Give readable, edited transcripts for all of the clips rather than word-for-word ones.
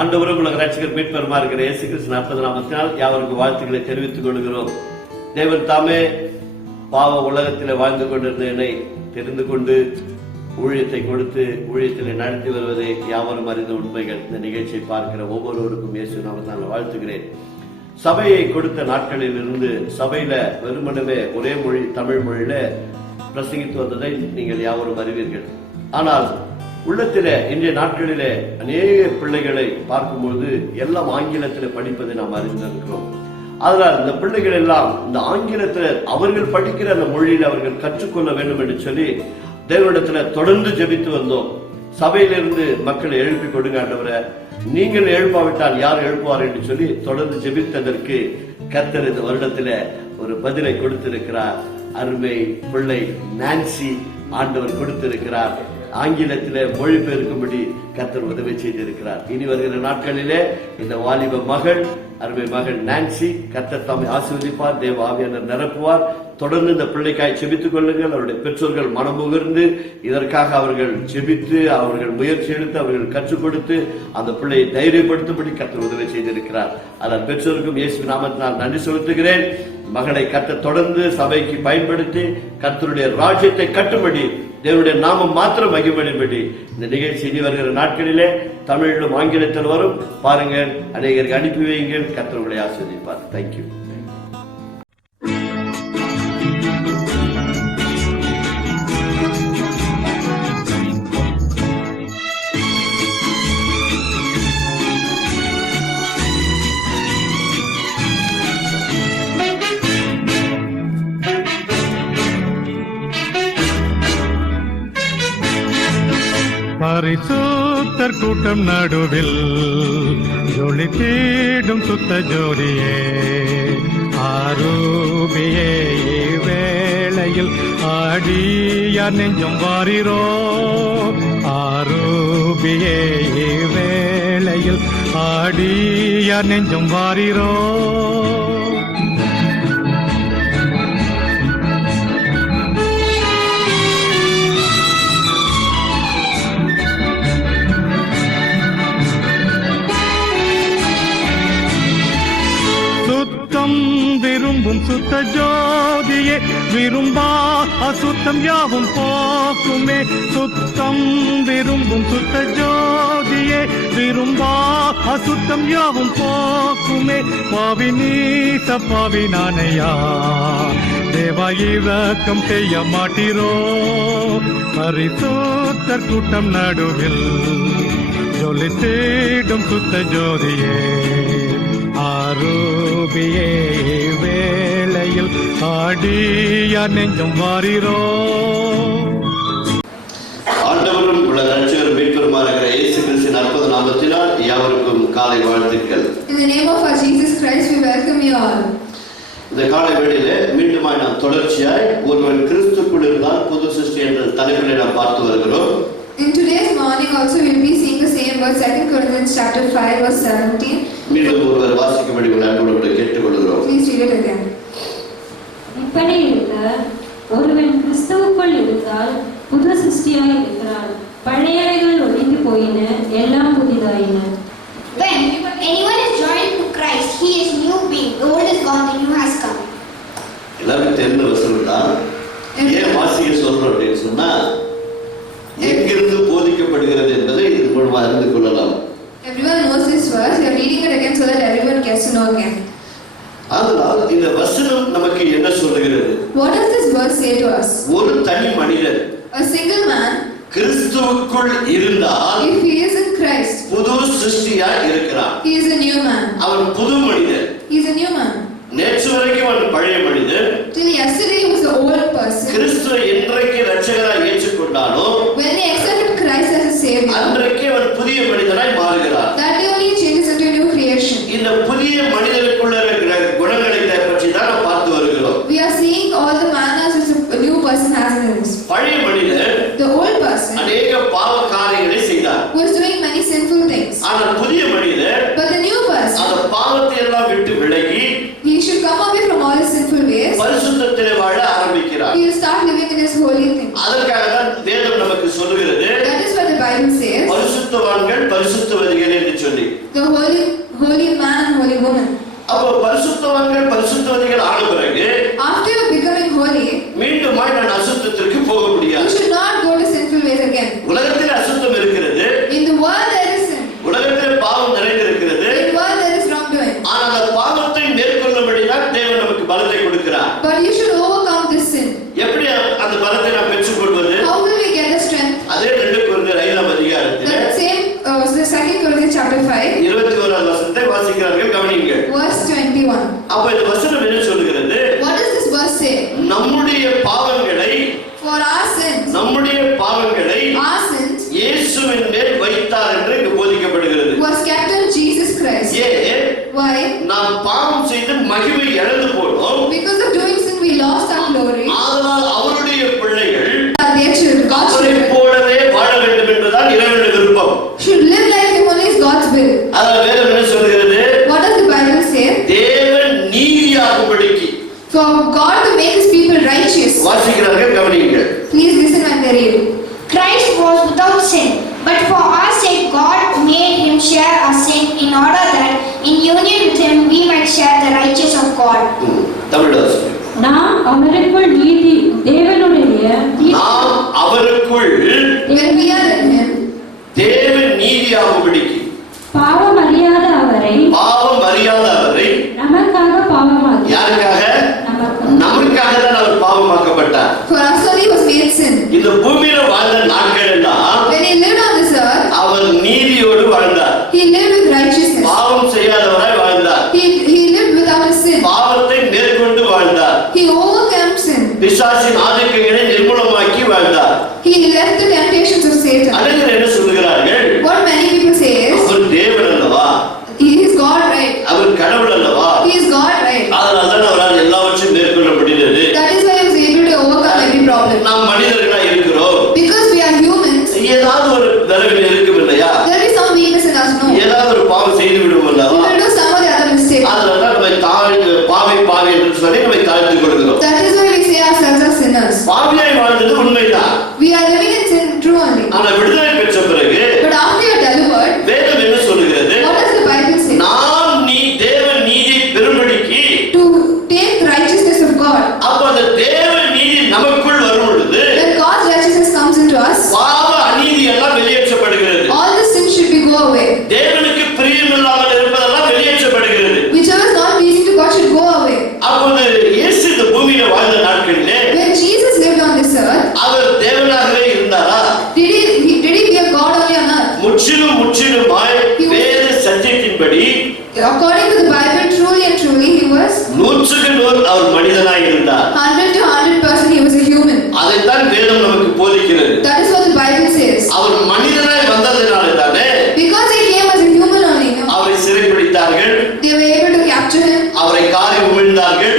ஆண்டவரும் உலக ரட்சகர் மீட்பருமா இருக்கிற இயேசு கிறிஸ்து அற்புத நாமத்தினால் யாவருக்கு வாழ்த்துக்களை தெரிவித்துக் கொள்கிறோம். தேவன் தாமே பாவ உலகத்தில் வாழ்ந்து கொண்டிருந்த என்னை தெரிந்து கொண்டு ஊழியத்தை கொடுத்து ஊழியத்தில் நடத்தி வருவதை யாவரும் அறிந்த உண்மைகள். இந்த நிகழ்ச்சியை பார்க்கிற ஒவ்வொருவருக்கும் இயேசு நாமத்தினால் வாழ்த்துகிறேன். சபையை கொடுத்த நாட்களில் இருந்து சபையில வெறுமனவே ஒரே மொழி தமிழ் மொழியில பிரசங்கித்து வந்ததை நீங்கள் யாவரும் அறிவீர்கள். ஆனால் உள்ளத்திலே இன்றைய நாட்களிலே அநேக பிள்ளைகளை பார்க்கும்போது எல்லாம் ஆங்கிலத்தில் படிப்பதை நாம் அறிந்திருக்கிறோம். அதனால் இந்த பிள்ளைகள் எல்லாம் இந்த ஆங்கிலத்தில் அவர்கள் படிக்கிற அந்த மொழியில் அவர்கள் கற்றுக்கொள்ள வேண்டும் என்று சொல்லி தேவனிடத்துல தொடர்ந்து ஜெபித்து வந்தோம். சபையிலிருந்து மக்களை எழுப்பி கொடுங்க ஆண்டவரே, நீங்கள் எழுப்பாவிட்டால் யார் எழுப்புவார் என்று சொல்லி தொடர்ந்து ஜெபித்ததற்கு கர்த்தர் இந்த வருடத்துல ஒரு பதிலை கொடுத்திருக்கிறார். அருமை பிள்ளை நான்சி ஆண்டவர் கொடுத்திருக்கிறார். ஆங்கிலத்திலே மொழிபெயர்க்கும்படி கர்த்தர் உதவி செய்திருக்கிறார். இனி வருகிற நாட்களிலே இந்த வாலிப மகள் அருமை மகள் நான்சி கர்த்தர் தாமே ஆசீர்வதிப்பார். தேவ ஆவியானவர் நிரப்புவார். தொடர்ந்து இந்த பிள்ளைக்காய் செபித்துக் கொள்ளுங்கள். அவருடைய பெற்றோர்கள் மனமுகர்ந்து இதற்காக அவர்கள் செபித்து அவர்கள் முயற்சி எடுத்து அவர்கள் கற்றுக் கொடுத்து அந்த பிள்ளையை தைரியப்படுத்தும்படி கர்த்தர் உதவி செய்திருக்கிறார். அதனால் பெற்றோருக்கும் இயேசு நாமத்தினால் நன்றி செலுத்துகிறேன். மகளை கர்த்தர் தொடர்ந்து சபைக்கு பயன்படுத்தி கர்த்தருடைய ராஜ்யத்தை கட்டும்படி தேவனுடைய நாமம் மாத்திரம் மகிமைப்படும்படி இந்த நிகழ்ச்சி இனி வருகிற நாட்களிலே தமிழிலும் ஆங்கிலத்தில் வரும். பாருங்கள், அநேகருக்கு அனுப்பி வையுங்கள். கர்த்தர் உங்களை ஆசீர்வதிப்பார். தேங்க்யூ. பரிசுத்தர் கூட்டம் நடுவில் ஜொலி தேடும் சுத்த ஜோதியே ஆரூபியே வேளையில் ஆடியார் நெஞ்சம் வாரிரோ ஆரூபியே வேளையில் ஆடியார் நெஞ்சம் வாரிரோ விரும்பும் சுத்த ஜோதியே விரும்பா அசுத்தம் யாவும் போக்குமே சுத்தம் விரும்பும் சுத்த ஜோதியே விரும்பா அசுத்தம் யாவும் போக்குமே பாவி நீச பாவி நானையா தேவா இரக்கம் செய்ய மாட்டீரோ பரிசுத்தர் கூட்டம் நடுவில் ஜொலி தேடும் சுத்த ஜோதியே ஆரூபியே வேளையில் ஆடியார் நெஞ்சம் வாரிரோ. ஆண்டவரும் உலக ரட்சகர் மீட்பருமா இருக்கிற இயேசு கிறிஸ்துவின் அற்புத நாமத்தினால் யாவருக்கும் காலை வாழ்த்துக்கள். In the name of our Jesus Christ we welcome you all. இந்த காலை வேளையிலே மீண்டுமாய் நாம் தொடர்ச்சியாய் ஒருவன் கிறிஸ்துக்குள் இருந்தால் புது சிருஷ்டி என்ற தலைப்பிலே நாம் பார்த்து வருகிறோம். In today's morning also we will be seeing the same verse, 2 Corinthians chapter 5 verse 17. மீண்டும் ஒருவர் வாசிக்கும்படி அன்போடு கேட்டுக்கொள்கிறோம். Please read it again. இப்படி இருக்க ஒருவன் கிறிஸ்துவுக்குள் இருந்தால் புது சிருஷ்டியாய் இருக்கிறான், பழையவைகள் ஒழிந்து போயின, எல்லாம் புதிதாயின. When anyone is joined to Christ, he is new being. The old is gone, the new has come. எல்லாருக்கும் தெரிந்த வசனம் தான். ஏன் வாசிக்க சொல்றோம் அப்படின்னு சொன்னா எங்கிருந்து போதிக்கப்படுகிறது என்பதை இது மூலமா அறிந்து கொள்ளலாம். Everyone knows this verse. We are reading it again so that everyone gets to know again. அதனால் இந்த வசனம் நமக்கு என்ன சொல்லுகிறது? What does this verse say to us? ஒரு தனி மனிதன் A single man கிறிஸ்துவுக்குள் இருந்தால் if he is in Christ புது சிருஷ்டியாய் இருக்கிறான். he is a new man. அவன் புது மனிதன். He is a new man. நேற்று வரைக்கும் அவன் பழைய மனிதன். Till yesterday he was the old person. கிறிஸ்துவை என்றைக்கு இரட்சகராய் ஏற்றுக்கொண்டானோ when he accepted Christ as a savior அன்றைக்கே அவன் புதிய மனிதனாய் மாறுகிறார். that day only he changes into a new creation. இந்த புதிய மனிதனுக்குள்ள இருக்கிற குணங்களை பற்றி தான் நாம் பார்த்து வருகிறோம். We are seeing all the manners which a new person has in him. பழைய மனிதன் The old person அநேக பாவ காரியங்களை செய்தார். was doing many sinful things. ஆனால் புதிய மனிதன் But the new person, அந்த பாவத்தை எல்லாம் விட்டு விலகி he should come away from all his sinful ways. பரிசுத்தத்திலே வாழ ஆரம்பிக்கிறார். He will start living in his holy things. அதற்காக தான் வேதம் நமக்கு சொல்லுகிறது, That is what the Bible says. பரிசுத்தவான்கள் பரிசுத்தவதிகள் என்று சொல்லி. Corinthians chapter 5, 21வது வசனத்தை வாசிக்கிறார்கள், கவனியுங்கள். verse 21. அப்ப இந்த வசனம் என்ன சொல்லுகிறது? What does this verse say? நம்முடைய பாவங்களை, For our sins, நம்முடைய பாவங்களை our sins இயேசுவின் மேல் வைத்தார் என்று இங்கு போதிக்கப்படுகிறது. was kept on Jesus Christ. ஏன்? Why? நாம் பாவம் செய்து மகிமை இழந்து போனோம். Because of doing sin, we lost our glory. அதனால் அவருடைய பிள்ளைகள் Their children, God's அவரை children, போலவே வாழ வேண்டும் என்பதுதான் இறைவனுடைய விருப்பம். should live like him only is God's will. அதாவது வேதம் என்ன சொல்கிறது? What does the Bible say? தேவன் நீதியாகும்படிக்கு. For God to make his people righteous. வாசிக்கிறார்கள், கவனியுங்கள். Please listen when they read. Christ was without sin, but for our sake God made him share our sin in order that in union with him we might share the righteousness of God. Tamil வாசிக்கிறேன். நாம் அவருக்குள் நீதி தேவனுடைய நாம் அவருக்குள் When we are in him, தேவன் நீதியாகும்படிக்கு. பாவம் அறியாத அவரை பாவம் அறியாத அவரை நமக்காக பாவமாக்கி யாருக்காக? நமக்காக தான் அவர் பாவமாக்கப்பட்டார். for us only was made sin. இந்த பூமியில வாழ்ந்த நாட்கள் எல்லாம் When he lived on this earth, அவர் நீதியோடு வாழ்ந்தார். he lived with righteousness. பாவம் செய்யாதவராய் வாழ்ந்தார். He lived without a sin. பாவத்தை மேற்கொண்டு வாழ்ந்தார். He overcame sin. பிசாசின் ஆதிக்கங்களை நிர்மூலமாக்கி வாழ்ந்தார். He left the temptations of Satan. அனைவரும் என்ன சொல்லுகிறார்கள்? What many people say is, அவர் தேவன் அல்லவா, he is God, right? அவர் கடவுள் அல்லவா, He is God, right? அதனால தான் அவரால் எல்லாவற்றையும் மேற்கொள்ள முடிந்தது. That is why he was able to overcome every problem. நாம் மனிதர்களா இருக்கிறோம். Because we are humans, ஏதாவது ஒரு பலவீனம் இருக்கும் இல்லையா? there is some weakness in us, no? ஏதாவது ஒரு பாவம் செய்து விடுவோம் We அல்லவா? will do some of the other mistakes. அதனால தான் நம்மை பாவி என்று சொல்லி நம்மை தாழ்த்திக் கொள்கிறோம். That is why we say ourselves are sinners. பாவியாய் வாழ்ந்தது உண்மைதான். We are living in sin, true only. ஆனா விடுதலை பெற்ற பிறகு But after you are delivered, வேதம் என்ன சொல்லுகிறது? what does the Bible say? நாம் நீ தேவன் நீதியை பெறும்படிக்கு. To take the righteousness of God. அப்ப அந்த தேவன் நீதி நமக்குள் வரும் பொழுது When God's righteousness comes into us, பாவ அநீதி எல்லாம் வெளியேற்றப்படுகிறது. all the sin should be go away. தேவனுக்கு பிரியமில்லாமல் இருப்பதெல்லாம் வெளியேற்றப்படுகிறது. Whichever is not pleasing to God should go away. அப்போது இயேசு இந்த பூமியில வாழ்ந்த நாட்களிலே When Jesus lived on this earth, அவர் தேவனாகவே இருந்தாரா? did he be a God only on earth? முற்றிலுமாய் வேத சத்தியத்தின்படி According to the Bible, truly and truly he was 100% அவர் மனிதனாய் இருந்தார். 100 to 100% he was a human. அதைத்தான் வேதம் நமக்கு போதிக்கிறது. That is what the Bible says. அவர் மனிதனாய் வந்ததினால தானே Because he came as a human only, no? அவரை சிறைப்பிடித்தார்கள், They were able to capture him. அவரை காரி உமிழ்ந்தார்கள்,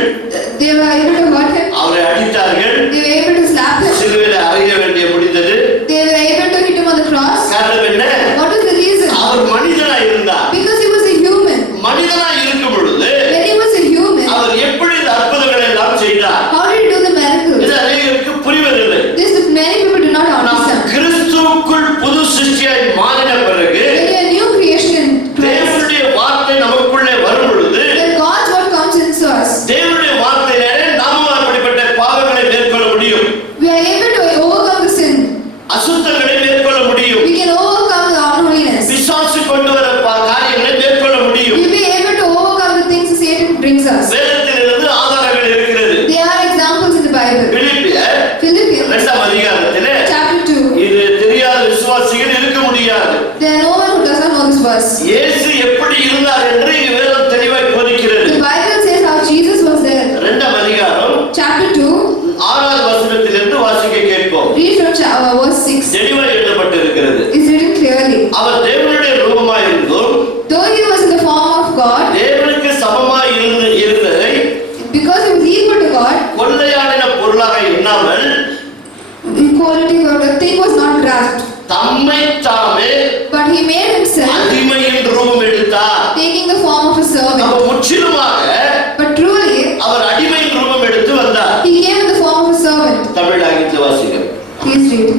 They were able to hurt him. அவரை அடித்தார்கள், They were able to slap him. சிலுவையில் அறைய வேண்டிய முடிந்தது. They were able to hit him on the cross. காரணம் என்ன? What was the reason? அவர் மனிதனாய் இருந்தார். Because he was a human. மனிதனாய் இருக்கும் பொழுது When he was a human, அவர் எப்படி இந்த அற்புதங்களை எல்லாம் செய்தார்? how did he do the miracles? இது அநேகருக்கு புரிவதில்லை. This many people do not நாம் understand. கிறிஸ்துவுக்குள் புது சிருஷ்டியாய் மாறின பிறகு When you are a new creation in Christ, தேவனுடைய வார்த்தை நமக்குள்ளே வரும் பொழுது when God's word comes into us, தேவனுடைய வார்த்தையிலே நாமும் அப்படிப்பட்ட பாவங்களை மேற்கொள்ள முடியும். we are able to overcome the sin. அசுத்தங்களை மேற்கொள்ள முடியும். We can overcome the unholiness. பிசாசு கொண்டு வர காரியங்களை மேற்கொள்ள முடியும். We'll be able to overcome the things Satan brings us. வேதத்திலிருந்து ஆதாரங்கள் இருக்கிறது. There are examples in the Bible. பிலிப்பியர் Philippians 2ஆம் அதிகாரத்திலே chapter 2. இது தெரியாத விசுவாசிகள் இருக்க முடியாது. There are no one who does not know this verse. இயேசு எப்படி இருந்தார் என்று வேதம் தெளிவாய் போதிக்கிறது. The Bible says how Jesus was there. 2ஆம் அதிகாரம் Chapter 2, 6வது வசனத்திலிருந்து வாசிக்க கேட்போம். read from verse 6. தெளிவாய் எழுதப்பட்டிருக்கிறது. It's written clearly. அவர் தேவனுடைய ரூபமாய் இருந்தும் Though he was in the form of God, தேவனுக்கு சமமாய் இருந்ததை because he was equal to God, கொள்ளையாடின பொருளாக எண்ணாமல் equality of the thing was not grasped. தம்மை தாமே But he made himself அடிமையின் ரூபம் எடுத்தார். taking the form of a servant. அப்ப முற்றிலுமாக But truly, அவர் அடிமையின் ரூபம் எடுத்து வந்தார். he came in the form of a servant. தமிழாகித்து வாசிக்க. Please read.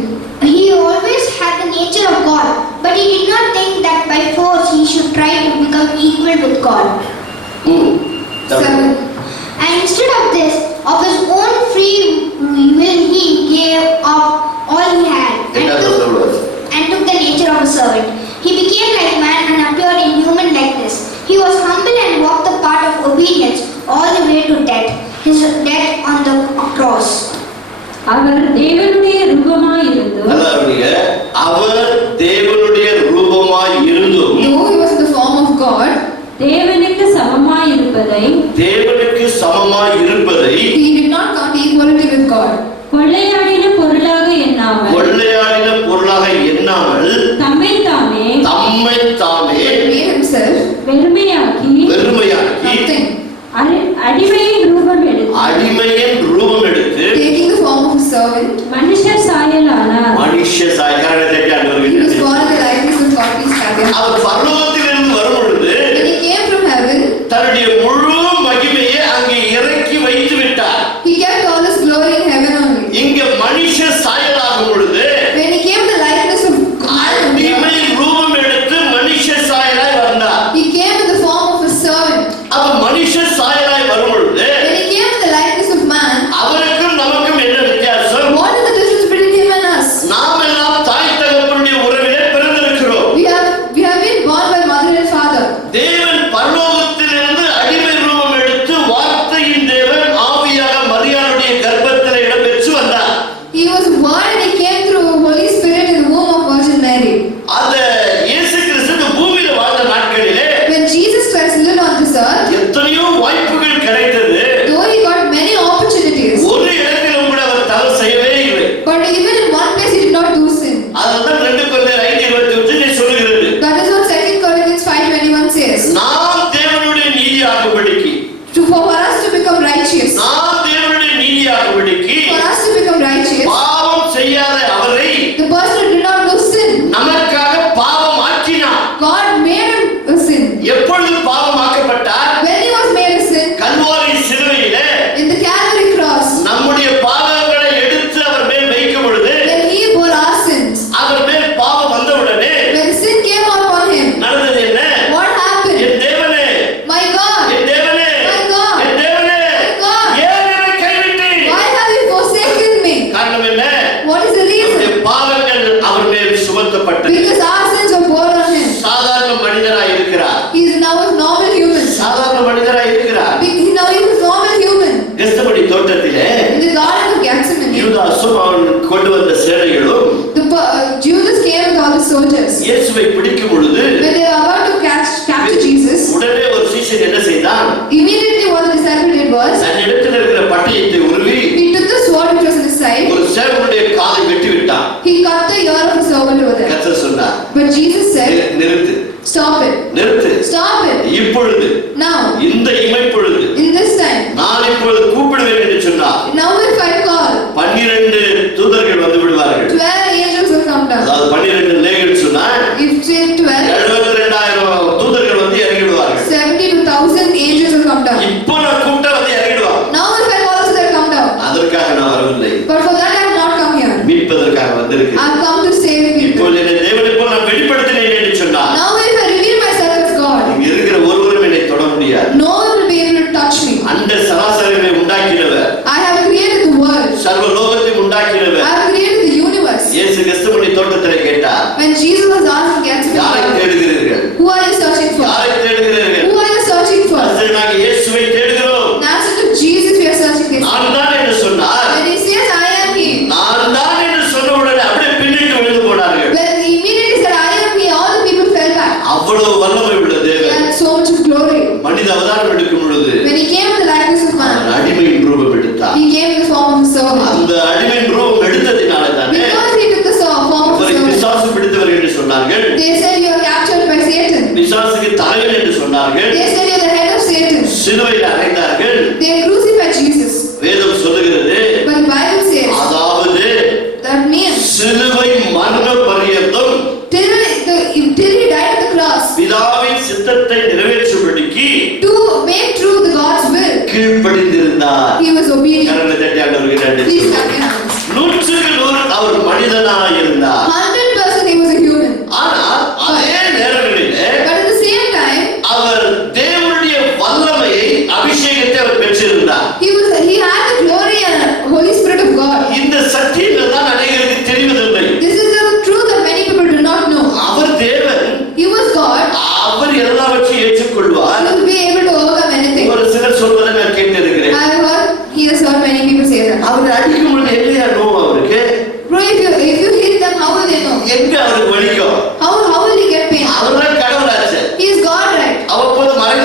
He always had the nature of God, but he did not think that by force he should try to become equal with God. 7. And instead of this, of his own free will, he gave up all he had and took the nature of a servant. He became like man and appeared in human likeness. He was humble and walked the path of obedience all the way to death, his death on the cross. அவர் தேவனுடைய ரூபமாய் இருந்தும் அவர் தேவனுடைய ரூபமாய் இருந்தும் Though தேவனுக்கு சமமாய் இருப்பதை தேவனுக்கு சமமாய் இருப்பதை He did not count equality with God. கொள்ளையாடின பொருளாக எண்ணாமல் கொள்ளையாடின பொருளாக எண்ணாமல் தம்மைத்தாமே Made himself வெறுமையாக்கி வெறுமையாக்கி nothing, அடிமையின் ரூபம் எடுத்து அடிமையின் ரூபம் எடுத்து taking the form of a servant. மனுஷர் சாயலானார். மனுஷ சாயலாக He was born in the likeness of God. Please have him. அவர் பரலோகத்திலிருந்து வரும் பொழுது When he came from heaven, தன்னுடைய முழு மகிமையை அங்கே இறக்கி வைத்து விட்டார். he kept all his glory in heaven only. இங்க மனுஷ சாயலாகும் பொழுது When he came in the likeness of God, அடிமை ரூபம் எடுத்து மனுஷ சாயலாய் வந்தார். he came in the form of a servant. அவர் மனுஷ சாயலாய் வரும் பொழுது When he came in the likeness of man, அவருக்கும் நமக்கும் என்ன வித்தியாசம்? what is the difference between him and us? நாம் எல்லாம் தாய் தகப்பனுடைய உறவிலே பிறந்திருக்கிறோம். We have been born by mother and father. தேவன் பரலோகத்திலிருந்து அடிமை ரூபம் எடுத்து வார்த்தையின் தேவன் ஆவியாக மரியாளுடைய கர்ப்பத்தில் இடம்பெற்று வந்தார். He was born and he came through Holy Spirit in the womb of Virgin Mary. அந்த இயேசு கிறிஸ்து இந்த பூமியில வாழ்ந்த நாட்களிலே When Jesus Christ lived on this earth, எத்தனையோ வாய்ப்புகள் கிடைத்தது. though he got many opportunities, ஒரு இடத்திலும் கூட அவர் தவறு செய்யவே இல்லை. but even in one place he did not do sin. அதுதான் 2 கொரிந்தியர் 5:21 சொல்கிறது. That is what 2 Corinthians 5:21 says. நாம் தேவனுடைய நீதியாகும்படிக்கு For us to become righteous, நாம் தேவனுடைய நீதியாகும்படிக்கு for us to become righteous, பாவம் செய்யாத அவரை the person who did not do sin, நமக்காக பாவம் ஆக்கினார். God made him a sin. எப்பொழுது பாவம் ஆக்கப்பட்டார்? When he was made a sin, Kalvari சிலுவையிலே in the Calvary cross, நம்முடைய பாவங்களை எடுத்து அவர் மேல் வைக்கும் பொழுது when he bore our sins, அவர் மேல் பாவம் வந்தவுடனே when sin came upon him, நடந்தது என்ன? what happened? என் தேவனே, My God, என் தேவனே, My God, என் தேவனே, God, ஏன் என்னை கைவிட்டீர்? why have you forsaken me? காரணம் என்ன? What is the நம்முடைய reason? பாவங்கள் அவர் மேல் சுமத்தப்பட்டது. Because our sins were borne on him. சாதாரண மனிதராய் இருக்கிறார். He is now a normal human. சாதாரண மனிதராய் இருக்கிறார். Now he was normal human. Gethsemane தோட்டத்திலே In the garden of Gethsemane, யூதாசும் அவன் கொண்டு வந்த சேனைகளும் Judas came with all the soldiers. இயேசுவை பிடிக்கும் பொழுது When they were about to capture Jesus, உடனே ஒரு சீஷன் என்ன செய்தான்? immediately what the disciple did was, தன்னிடத்தில் இருக்கிற பட்டயத்தை உருவி he took the sword which was in his side, ஒரு சேவகனுடைய காதை வெட்டி விட்டான். he cut the ear of a servant over there. கர்த்தர் சொன்னார், But Jesus said, நிறுத்து, stop it, நிறுத்து. stop it. இப்பொழுது Now, இந்த இமைப்பொழுது in this time, நான் இப்பொழுது கூப்பிடுவேன் என்று சொன்னார். now if I call, 12 தூதர்கள் வந்து விடுவார்கள். 12 angels will come down. அதாவது 12 லேகன் சொன்னார். If say 12, 72,000 தூதர்கள் வந்து இறங்கிடுவார்கள். 72,000 angels will come down. இப்போ நான் கூப்பிட்டா வந்து இறங்கிடுவாங்க. Now if I call, also they'll come down. அதற்காக நான் வரவில்லை, But for that I have not come here. மீட்பதற்காக வந்திருக்கிறேன். I have come to save people. இப்பொழுது என்னை தேவனை போல் நான் வெளிப்படுத்தினேன் என்று சொன்னார். Now if I reveal myself as God, இங்க இருக்கிற ஒருவரும் என்னை தொட முடியாது. no one will be able to touch me. அண்ட சராசரங்களை உண்டாக்கினவர், I have created the world. சர்வ லோகத்தை I உண்டாக்கினவர். have created the universe. இயேசு கெத்செமனே தோட்டத்திலே கேட்டார், When Jesus was asked in யாரை Gethsemane, தேடுகிறீர்கள்? who are you searching for? யாரை தேடுகிறீர்கள்? Who are you searching for? நாங்கள் இயேசுவை தேடுகிறோம். Nazareth of Jesus we are searching this. நான் தான் என்று சொன்னார். When he says I am he, நான் தான் என்று சொன்ன உடனே அப்படியே பின்னிட்டு விழுந்து போனார்கள். when he immediately said I am he, all the people fell back. அவ்வளவு வல்லமை உள்ள He தேவன் had so much of glory. மனித அவதாரம் எடுக்கும் பொழுது When he came in the likeness of man, அவர் அடிமையின் ரூபம் எடுத்தார். he came in the form of a servant. அந்த அடிமையின் ரூபம் எடுத்ததினால தானே Because he took the form of a அவரை servant, பிசாசு பிடித்தவர்கள் என்று சொன்னார்கள். they said you are captured by Satan. பிசாசுக்கு தலைவன் என்று சொன்னார்கள். They said you are the head of Satan. சிலுவையில் அறைந்தார்கள். They crucified Jesus. வேதம் சொல்லுகிறது, But the Bible says அதாவது that means சிலுவை மரண பரியந்தம் till he died at the cross பிதாவின் சித்தத்தை நிறைவேற்றும்படிக்கு to make true the God's will, கீழ்ப்படிந்திருந்தார். he was obedient. கரங்களை தட்டி ஆண்டவருக்கு நன்றி Please சொல்லுங்கள். clap your hands. 100% அவர் மனிதனாக இருந்தார். 100% he was a human. ஆனால் அதே நேரங்களிலே But at the same time, அவர் தேவனுடைய வல்லமையை அபிஷேகத்தை அவர் பெற்றிருந்தார். he had the glory and Holy Spirit of God. இந்த சத்தியங்கள் தான் அநேகருக்கு தெரிவதில்லை. This is the truth that many people do not know. அவர் தேவன், He was God. அவர் எல்லாவற்றையும் ஏற்றுக்கொள்வார். He will be able to overcome anything. ஒரு சிலர் சொல்வதை நான் கேட்டிருக்கிறேன். I have heard, he has heard many people say that. அவர் அடிக்கும் பொழுது எங்கேயா நோவு அவருக்கு? Bro, if you hit them, how will they know? எங்க அவருக்கு வலிக்கும்? How will he get pain? அவர் தான் கடவுளாச்சு. He is God, right? அவ்வப்போது மறை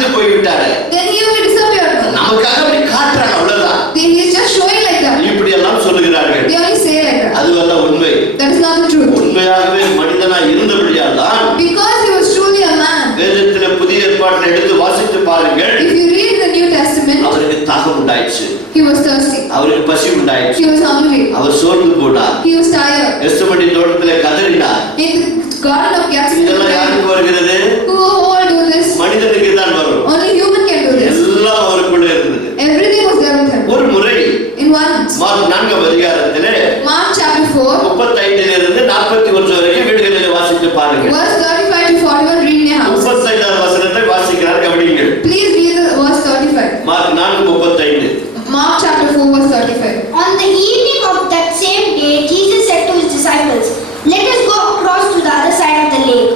ஏற்பாட்டில் எடுத்து வாசித்து பாருங்கள். If you read the New Testament, அவருக்கு தாகம் உண்டாயிற்று, he was thirsty. அவருக்கு பசி உண்டாயிற்று, He was hungry. அவர் சோர்ந்து போனார், He was tired. கெத்செமனே தோட்டத்திலே கதறினார். In the Garden of இதெல்லாம் Gethsemane, யாருக்கு வருகிறது? who all do this? மனிதனுக்கு தான் வரும். Only human can do this. எல்லாம் அவருக்குள்ள இருந்தது. Everything was there with him. ஒரு முறை In once. மார்க் 4ஆம் அதிகாரத்திலே Mark chapter 4, 35 41 வரைக்கும் வீடுகளில் வாசித்து பாருங்கள். verse 35 to 41, read in your house. 35ஆம் வசனத்தை வாசிக்கிறார், கவனியுங்கள். Please read the verse 35. Mark 4:35. Mark chapter 4, verse 35. On the evening of that same day, Jesus said to his disciples, "Let us go across to the other side of the lake."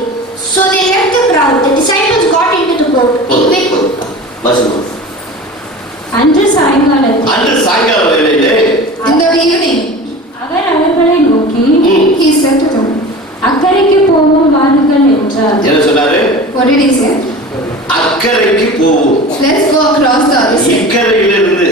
So they left the crowd. The disciples got into the boat. வசனம். அன்று சாயங்காலத்தில் அன்று சாயங்கால வேளையிலே In the evening, அவர் அவர்களை நோக்கி he said to them, அக்கறைக்கு போவோம் வாருங்கள் என்றார். என்ன சொன்னாரு? what did he say? அக்கறைக்கு போவோம். Let's go across the other side. இக்கரையிலிருந்து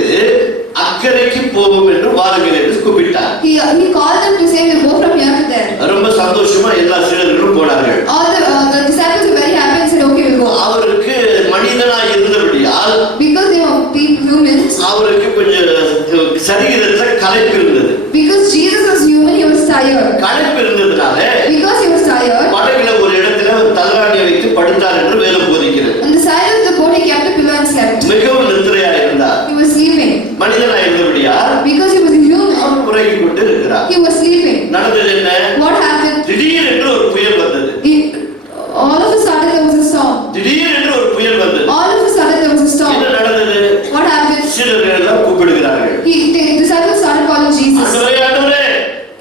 அக்கறைக்கு போவோம் என்று வாருங்கள் என்று கூப்பிட்டார். He called them to say, we go from here to there. ரொம்ப சந்தோஷமா எல்லா சீடர்களும் போனார்கள். All the disciples were very happy and said, okay, we'll go. அவருக்கு மனிதனாய் இருந்தபடியால் Because they were humans. அவருக்கு கொஞ்சம் சரீரத்துல களைப்பு இருந்தது. Because Jesus was human, he was tired. களைப்பு இருந்ததுனால Because he was tired, படகுல ஒரு இடத்துல ஒரு தலகாணியை வைத்து படுத்தார் என்று வேதம் போதிக்கிறது. on the side of the boat he kept a pillow and slept. மிகவும் நித்திரையா இருந்தார். He was sleeping. மனிதனாய் இருந்தபடியால் Because he was a human, அவர் உறங்கிக் கொண்டு இருக்கிறார். he was sleeping. நடந்தது என்ன? What happened? திடீர் என்று ஒரு புயல் வந்தது. All of a sudden there was a storm. திடீர் என்று ஒரு புயல் வந்தது. All of a sudden there was a storm. என்ன நடந்தது? What happened? சீடர்கள் எல்லாம் கூப்பிடுகிறார்கள். The disciples started calling Jesus. ஆண்டவரே, ஆண்டவரே,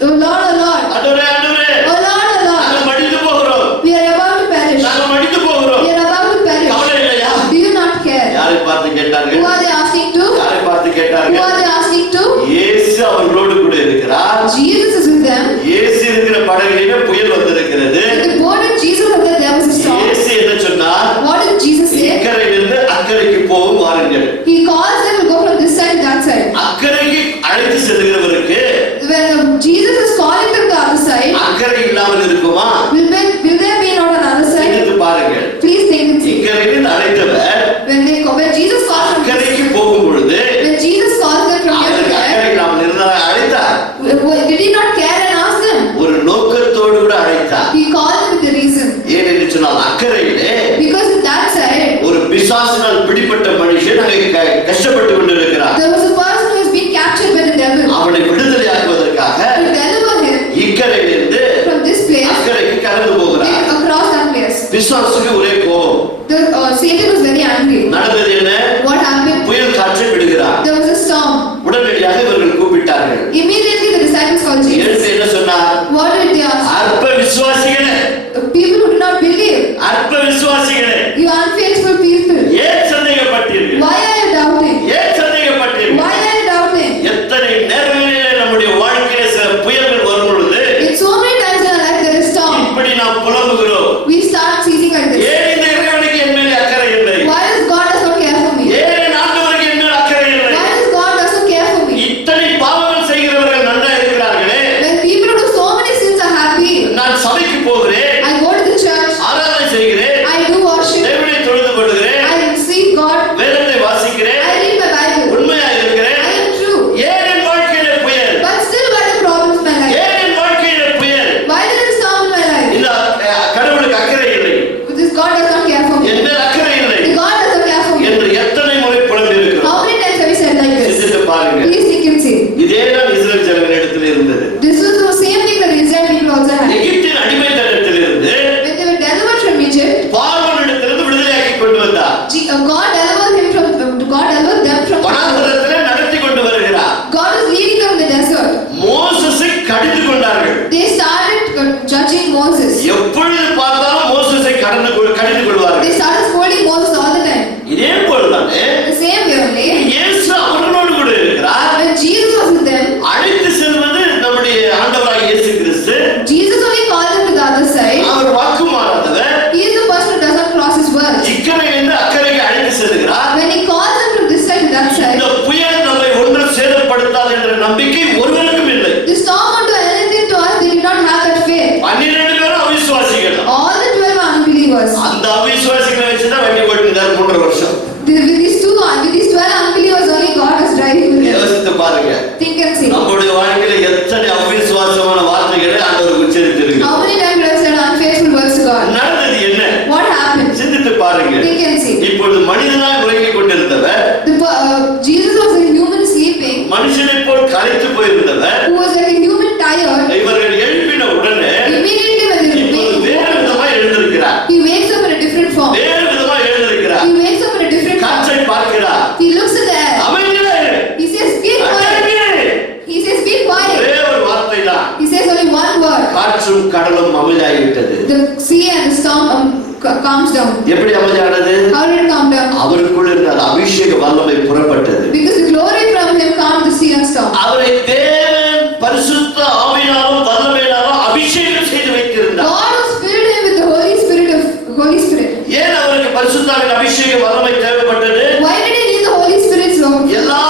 Oh Lord, oh Lord. ஆண்டவரே, ஆண்டவரே, Oh Lord, oh Lord. நாங்கள் மடிந்து போகிறோம். We are about to perish. நாங்கள் மடிந்து போகிறோம். We are about to perish. கவலை இல்லையா? Do you not care? யாரை பார்த்து Who கேட்டார்கள்? are they asking to? யாரை பார்த்து Who கேட்டார்கள்? are they asking to? இயேசு அவர்களோடு கூட இருக்கிறார். Jesus is with them. இயேசு இருக்கிற படகிலே புயல் வந்திருக்கிறது. In the boat with Jesus was there was a storm. இயேசு என்ன சொன்னார்? What did Jesus say? இக்கரையிலிருந்து அக்கறைக்கு போவோம் வாருங்கள். He calls them to go from this side to that side. அக்கறைக்கு அழைத்து செல்கிறவருக்கு When Jesus is calling them to the other side, அக்கறை இல்லாமல் இருக்குமா? will there be not another side? சிந்தித்து பாருங்கள். Please think and see. இக்கரையிலிருந்து அழைத்தவர் When Jesus calls from அக்கறைக்கு போகும் பொழுது when Jesus calls them from here to அவருக்கு there, அக்கறை இல்லாமல் இருந்தால் அழைத்தார். did he not care and ask them? ஒரு நோக்கத்தோடு கூட அழைத்தார். He called them with a reason. ஏன் என்று சொன்னால் அக்கறையிலே Because in that side, ஒரு பிசாசினால் பிடிப்பட்ட மனுஷன் அங்கே கஷ்டப்பட்டு கொண்டிருக்கிறார். there was a person who has been captured by the devil. அவனை விடுதலையாக்குவதற்காக To deliver him இக்கரையிலிருந்து from this place, அக்கறைக்கு கடந்து போகிறார். across that place. பிசாசுக்கு ஒரே கோபம். Satan was very angry. நடந்தது என்ன? What happened? புயல் காற்றை விடுகிறார். There was a storm. உடனடியாக இவர்கள் கூப்பிட்டார்கள். Immediately the disciples called Jesus. இயேசு என்ன சொன்னார்? What did they ask? அற்ப விசுவாசிகளே, People who do not believe. அற்ப விசுவாசிகளே, You unfaithful people. ஏன் சந்தேகப்பட்டீர்கள்? Why are you doubting? ஏன் சந்தேகப்பட்டீர்கள்? Why are you doubting? எத்தனை நேரங்களிலே நம்முடைய வாழ்க்கையிலே சில புயல்கள் வரும் பொழுது In so many times in our life there is storm. இப்படி நாம் புலம்புகிறோம். We start ceasing like this. ஏன் இந்த இறைவனுக்கு என் மேலே அக்கறை இல்லை? Why does God does not care for me? ஏன் என் ஆண்டவருக்கு என் மேல் அக்கறை இல்லை? Why does God does not care for me? இத்தனை பாவங்கள் செய்கிறவர்கள் நன்றா இருக்கிறார்களே. When people who do so many sins are happy, நான் சபைக்கு போகிறேன், I go to the church, ஆராதனை செய்கிறேன், I do worship, தேவனை தொழுது கொள்கிறேன், I seek God, வேதத்தை வாசிக்கிறேன், I read my Bible, உண்மையா இருக்கிறேன். I am true. ஏன் என் வாழ்க்கையிலே புயல்? But still why the problems in my life? ஏன் என் வாழ்க்கையிலே புயல்? Why there is storm in my life? இந்த கடவுளுக்கு அக்கறை இல்லை, This God does not care for me. என் மேல் அக்கறை இல்லை The God does not care for me. என்று எத்தனை முறை புலம்பி இருக்கிறோம். How many times have we said like this? சிந்தித்து பாருங்க. Please think and see. இதேதான் இஸ்ரவேல் ஜனங்களிடத்தில் இருந்தது. This was the same thing that Israel people also had. எகிப்தின் அடிமைத்தனத்திலிருந்து When they were delivered from Egypt, பார்வோனிடத்திலிருந்து விடுதலையாக்கி கொண்டு வந்தார். God delivered them from வனாந்தரத்திலே நடத்தி கொண்டு வருகிறார். God was leading them in the desert. மோசேசை கடிந்து கொண்டார்கள். They started judging Moses. எப்பொழுது பார்த்தாலும் மோசேசை கடிந்து கொள்வார்கள். They started scolding Moses all the time. இதே போலதானே The same way only, இயேசு அவர்களோடு கூட இருக்கிறார். when Jesus was with them, அழைத்து செல்வது நம்முடைய ஆண்டவராகிய இயேசு கிறிஸ்து. Jesus only called them to the other side. அவர் வாக்கு மாறாதவர். He is the person who does not cross his word. இக்கரையிலிருந்து அக்கறைக்கு அழைத்து செல்கிறார். When he calls them from this side to that side, இந்த புயல் நம்மை ஒன்றும் சேதப்படுத்தாது என்ற நம்பிக்கை ஒருவருக்கும் இல்லை. the storm won't do anything to us. They did not have that faith. 12 பேரும் அவிசுவாசிகள். All the 12 are unbelievers. அந்த அவிசுவாசிகளை வச்சுதான் வண்டி ஓட்டுங்க. 1.5 வருஷம். With these 12 unbelievers only God was driving with them. யோசித்து பாருங்க. Think and see. நம்முடைய வாழ்க்கையில எத்தனை அவிசுவாசமான வார்த்தைகளை ஆண்டவர் உச்சரித்திருக்கிறார். How many times we have said unfaithful words to God? நடந்தது என்ன? What happened? சிந்தித்து பாருங்க. Think and see. இப்பொழுது மனிதனாய் உறங்கிக் கொண்டிருந்தவர், Jesus was a human sleeping, மனுஷனை போல் களைத்து போயிருந்தவர், who was like a human tired. இவர்கள் எழுப்பின உடனே Immediately when they இப்பொழுது வேறு விதமா எழுந்திருக்கிறார். he wakes up in a different form. வேறு விதமா எழுந்திருக்கிறார். He wakes up in a different form. காற்றை பார்க்கிறார். He looks at the air. அமைதியா இரு. He says, "Be quiet." He says, "Be quiet." ஒரே ஒரு வார்த்தை தான். He says only one word. காற்றும் கடலும் அமைதியாகிவிட்டது. The sea and the storm calms down. எப்படி அமைதியானது? How did it calm down? அவருக்குள் இருந்த அபிஷேக வல்லமை புறப்பட்டது. Because the glory from him calmed the sea and storm. அவரை தேவன் பரிசுத்த ஆவியாலும் வல்லமையாலும் அபிஷேகம் செய்து வைத்திருந்தார். God has filled him with the Holy Spirit. ஏன் அவருக்கு பரிசுத்த ஆவியின் அபிஷேக வல்லமை தேவைப்பட்டது? Why did he need the Holy Spirit's work? எல்லா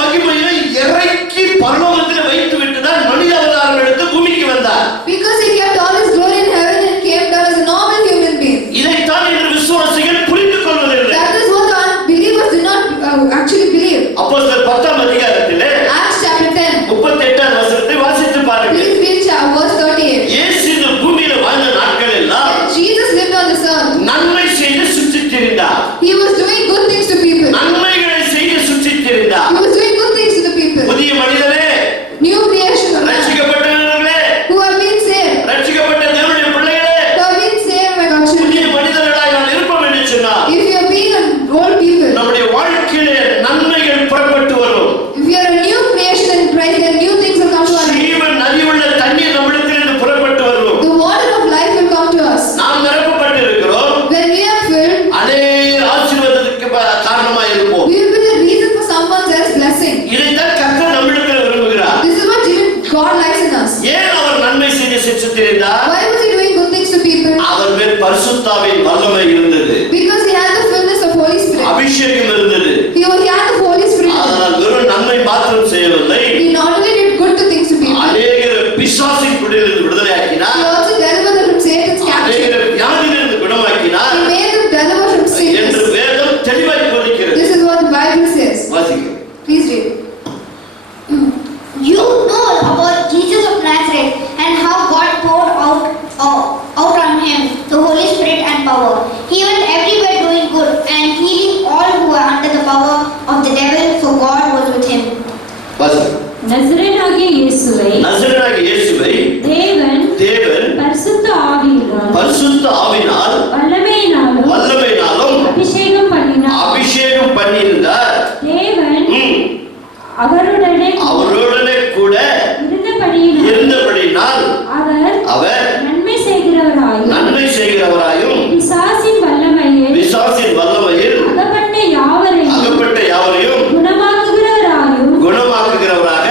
மகிமையும் இறக்கி பரலோகத்தில் வைத்து விட்டு தான் மனித அவதாரம் எடுத்து பூமிக்கு வந்தார். Because he kept all his glory in heaven and came down as a normal human being. இதைத்தான் இன்று விசுவாசிகள் புரிந்து கொள்வதில்லை. That is what the unbelievers did not actually believe. அப்போஸ்தலர் 10ஆம் அதிகாரத்திலே Acts chapter 10. 38ஆம் வசனத்தை வாசித்து பாருங்க. Please read verse 38. இயேசு இந்த பூமியில வாழ்ந்த நாட்கள் எல்லாம் When Jesus lived on this earth, நன்மை செய்து சுற்றித் திரிந்தார். he was doing good things to people. நன்மைகளை செய்து சுற்றித் திரிந்தார். He was doing good things to the people. புதிய மனிதனே, New creation of man ரட்சிக்கப்பட்டவர்களே, who have been saved. ரட்சிக்கப்பட்ட தேவனுடைய பிள்ளைகளே, Who have been saved by God's புதிய children. மனிதர்களாய் நாம் இருப்போம் என்று சொன்னார். If you are being an old people, நம்முடைய வாழ்க்கையிலே நன்மைகள் புறப்பட்டு வரும். if you are a new creation in Christ, then new things will come to our life. ஜீவன் நதியுள்ள தண்ணீர் நம்மிடத்திலிருந்து புறப்பட்டு வரும். The water of life will come to us. நாம் நிரப்பப்பட்டு இருக்கிறோம். When we are filled, அநேக ஆசீர்வாதத்துக்கு காரணமாக இருப்போம். we will be the reason for someone else's blessing. இதைத்தான் கர்த்தர் நம்மிடத்தில் விரும்புகிறார். This is what God likes in us. ஏன் அவர் நன்மை செய்து சுற்றித் திரிந்தார்? Why was he doing good things to people? அவர் மேல் பரிசுத்த ஆவியின் வல்லமை இருந்தது. Because he had the fullness of Holy Spirit. அபிஷேகம் இருந்தது. He had the Holy Spirit. அதனால் வெறும் நன்மை மாத்திரம் செய்யவில்லை, He not only did good things to people, அநேகர் பிசாசின் பிடியிலிருந்து விடுதலையாக்கினார். he also delivered them from Satan's capture. அநேகர் வியாதியிலிருந்து குணமாக்கினார் He made them deliver from என்று sickness. வேதம் தெளிவாய் போதிக்கிறது. This is what the Bible says. வாசிக்கிறோம். Please read. You know about Jesus of Nazareth and how God poured out on him the Holy Spirit and power. He went everywhere doing good and healing all who were under the power of the devil, for God was with him. வாசிக்கிறோம். நசரேயனாகிய இயேசுவை நசரேயனாகிய இயேசுவை தேவன் பரிசுத்த ஆவியினால் பரிசுத்த ஆவியினால் வல்லமையினாலும் அபிஷேகம் பண்ணியிருந்தார். தேவன் அவருடனே கூட இருந்தபடியினால் அவர் நன்மை செய்கிறவராயும் பிசாசின் வல்லமையில் அகப்பட்ட யாவரையும் குணமாக்குகிறவராக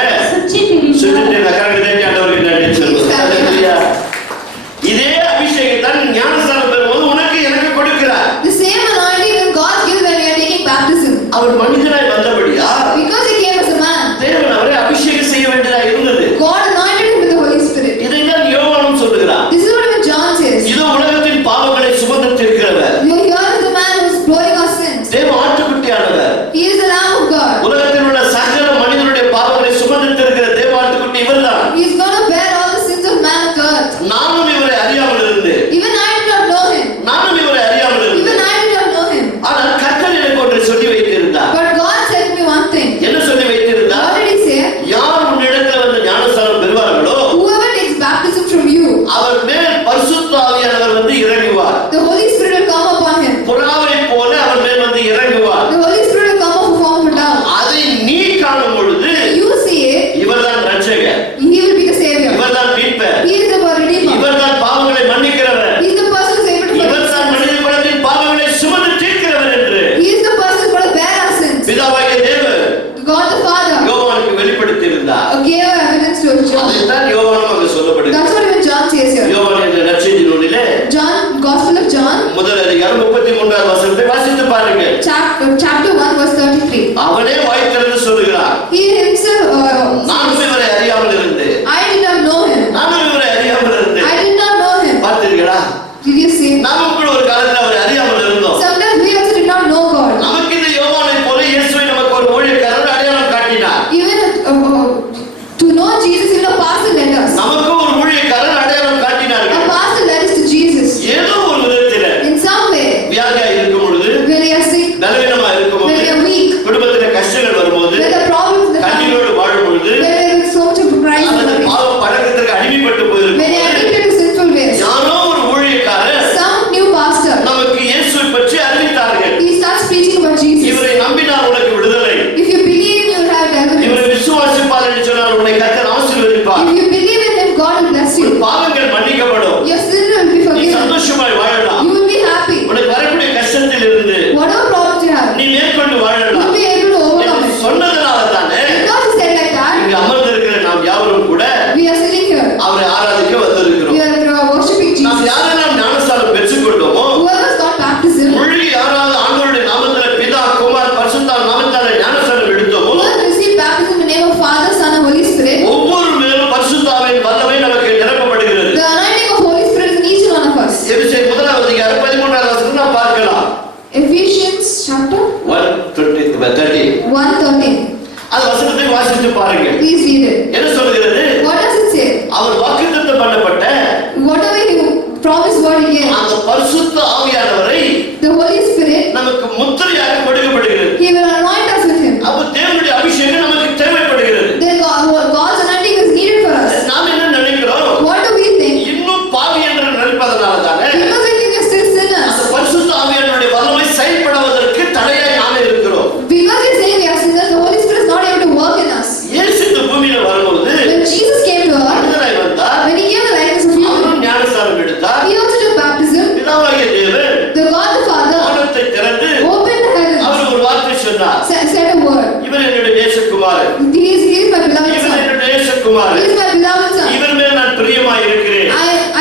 இதே அபிஷேகத்தான் ஞானஸ்நானம் பெறும்போது உனக்கு எனக்கு கொடுக்கிறார். The same anointing that God gives when we are taking baptism. அவர் மனிதனாய் வந்தபடியா Because he came as a man, தேவன் அவரை அபிஷேகம் செய்ய வேண்டியதாக இருந்தது. God anointed him with the Holy Spirit. இதைத்தான் யோவானும் சொல்லுகிறார். This is what even John says. இதோ உலகத்தின் பாவங்களை சுமந்திருக்கிறவர். Here is the man who is blowing our sins. தேவ ஆட்டுக்குட்டியானவர். He is the Lamb of God. உலகத்தில் உள்ள சகல மனிதனுடைய பாவங்களை சுமந்திருக்கிற தேவ ஆட்டுக்குட்டி இவர்தான். He is going to bear all the sins of man on earth. நானும் இவரை அறியாமல் இருந்தேன். Even I did not know him. நானும் இவரை அறியாமல் இருந்தேன். Even I did not know him. ஆனால் கர்த்தர் எனக்கு ஒன்றை சொல்லி வைத்திருந்தார். But God said me one thing. என்ன சொல்லி வைத்திருந்தார்? What did he say? யார் உன்னிடத்தில் வந்து ஞானஸ்நானம் பெறுவார்களோ Whoever takes baptism from you, அவர் மேல் பரிசுத்த ஆவியானவர் வந்து இறங்குவார். the Holy Spirit will come upon him. புறாவை போல அவர் மேல் வந்து இறங்குவார். The Holy Spirit will come up in form of a dove. அதை நீ காணும் பொழுது You see it, இவர்தான் ரட்சகர், he will be the savior. இவர்தான் மீட்பர், He is the redeemer. இவர்தான் பாவங்களை மன்னிக்கிறவர், He is the person who is able to forgive இவர்தான் sins. மனித குலத்தின் பாவங்களை சுமந்து தீர்க்கிறவர் என்று He is the person who is going to bear our sins. பிதாவாகிய தேவன் God the Father யோவானுக்கு வெளிப்படுத்தி இருந்தார். gave evidence to John. அதைத்தான் யோவானும் அங்கு சொல்லப்படுகிறது. That's what even John says here. யோவான் என்ற நற்செய்தி நூலிலே John, Gospel of John, முதல் அதிகாரம் 33ஆம் வசனத்தை வாசித்து பாருங்க. chapter 1 verse 33. அவனே வாய் திறந்து சொல்லுகிறார், He himself நானும் says, இவரை அறியாமல் இருந்தேன். I did not know him. நானும் இவரை அறியாமல் இருந்தேன். I did not know him. பார்த்தீர்களா? Did you see? நாமும் கூட ஒரு காலத்துல அவரை அறியாமல் இருந்தோம். Sometimes we also did not know God. அது வசனத்தை வாசித்து பாருங்க. Please read it. என்ன சொல்கிறது? What does it say? அவர் வாக்குத்தத்தம் பண்ணப்பட்ட Whatever he promised what he gave, அந்த பரிசுத்த ஆவியானவரை the Holy Spirit, நமக்கு முத்திரையாக கொடுக்கப்படுகிறது. he will anoint us with him. அப்ப தேவனுடைய அபிஷேகம் நமக்கு தேவைப்படுகிறது. Then God's anointing is needed for us. நாம் என்ன நினைக்கிறோம்? What do we think? இன்னும் பாவி என்று நினைப்பதனால தானே Because we think we are still sinners. அந்த பரிசுத்த ஆவியானவருடைய வல்லமை செயல்படுவதற்கு தடையாய் நாமே இருக்கிறோம். Because we say we are sinners, the Holy Spirit is not able to work in us. இயேசு இந்த பூமியில வரும்போது When Jesus came to earth, மனிதனாய் வந்தார். when he gave the likeness of human, அவரும் ஞானஸ்நானம் எடுத்தார். he also took baptism. பிதாவாகிய தேவன் The God the Father வானத்தை திறந்து opened the heavens, அவர் ஒரு வார்த்தை சொன்னார். said a word. இவர் என்னுடைய நேசகுமாரன். He is my beloved இவர் son. என்னுடைய He நேசகுமாரன். is my beloved son. இவர் மேல் நான் பிரியமாய் இருக்கிறேன்.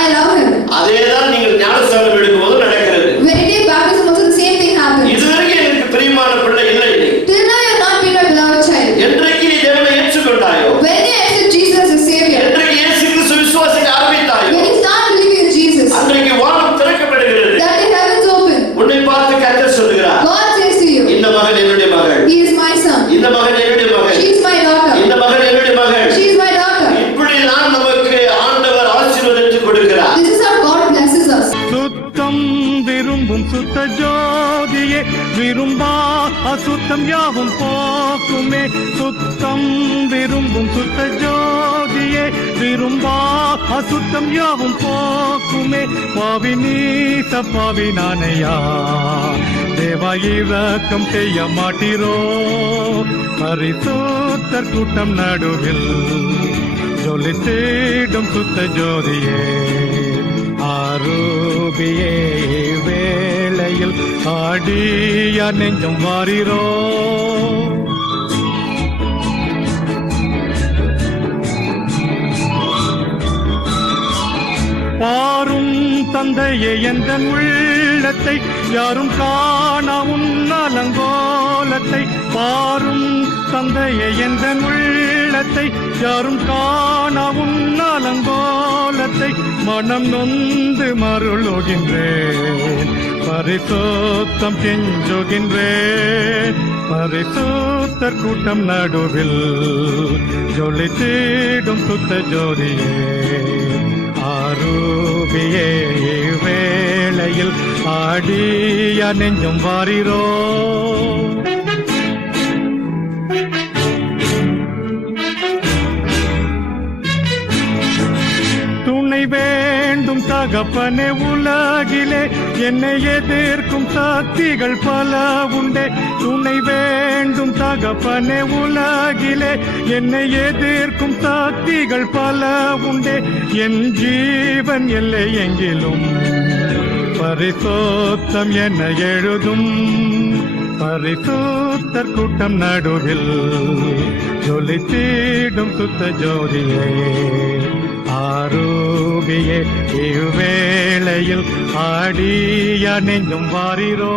I love him. அதேதான் நீங்கள் ஞானஸ்நானம் எடுக்கும்போது நடக்கிறது. When you take baptism, also the same thing happens. இதுவரைக்கும் எனக்கு பிரியமான பிள்ளை இல்லை. Till now you have not been my beloved child. என்றைக்கு நீ தேவனை ஏற்றுக்கொண்டாயோ, When you accept Jesus as your Savior, என்றைக்கு இயேசு கிறிஸ்து விசுவாசிக்க ஆரம்பித்தாயோ, when you start believing in Jesus, அன்றைக்கு வானம் திறக்கப்படுகிறது. that the heavens open. உன்னை பார்த்து கர்த்தர் சொல்லுகிறார், God says to you, இந்த மகன் என்னுடைய மகள், he is my son. இந்த மகன் என்னுடைய மகள், She is my daughter. இந்த மகன் என்னுடைய மகள். She is my daughter. இப்படி நான் நமக்கு ஆண்டவர் ஆசீர்வதித்து கொடுக்கிறார். This is how God blesses us. சுத்தம் விரும்பும் சுத்த ஜோதியே, விரும்பா அசுத்தம் யாவும் போக்குமே. சுத்தம் விரும்பும் சுத்த ஜோதியே, விரும்பா அசுத்தம் யாவும் போக்குமே. பாவி நீச பாவி நானையா, தேவா இரக்கம் செய்ய மாட்டீரோ. பரிசுத்தர் கூட்டம் நடுவில் ஜொலி தேடும் சுத்த ஜோதியே, ஆரூபியே வேளையில் ஆடியா நெஞ்சம் வாரிரோ. பாரும் தந்தையே எந்த உள்ளத்தை, யாரும் காணா உன்னலங்கோலத்தை. பாரும் தந்தையே எந்த உள்ளத்தை, யாரும் காணா உன்னலங்கோலத்தை. மனம் நொந்து மருளுகின்றேன், பரிசுத்தம் கெஞ்சுகின்றேன். பரிசுத்தர் கூட்டம் நடுவில் ஜொலி தேடும் சுத்த ஜோதியே, ஆரூபியே வேளையில் ஆடியா நெஞ்சம் வாரிரோ. துணை வேண்டும் தகப்பனே உலகிலே, என்னை எதிர்க்கும் சக்திகள் பல உண்டே. துணை வேண்டும் தகப்பனே உலகிலே, என்னை எதிர்க்கும் சக்திகள் பல உண்டே. என் ஜீவன் எல்லை எங்கிலும் பரிசுத்தம் என்ன எழுதும். பரிசுத்தர் கூட்டம் நடுவில் ஜொலி தேடும் சுத்த ஜோதியே, ஆரூபியே இவ்வேளையில் ஆடியா நெஞ்சும் வாரிரோ.